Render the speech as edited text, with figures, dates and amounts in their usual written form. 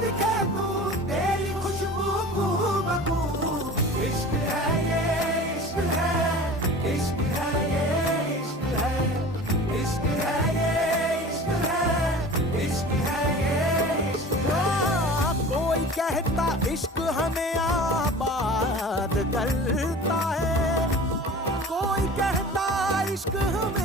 दिखे तू, तेरी खुशबू बू, इश्क है ये, इश्क है, इश्क है ये, इश्क है, इश्क है ये, इश्क है, इश्क है ये, इश्क है। कोई कहता इश्क हमें आबाद करता है, कोई कहता इश्क हमें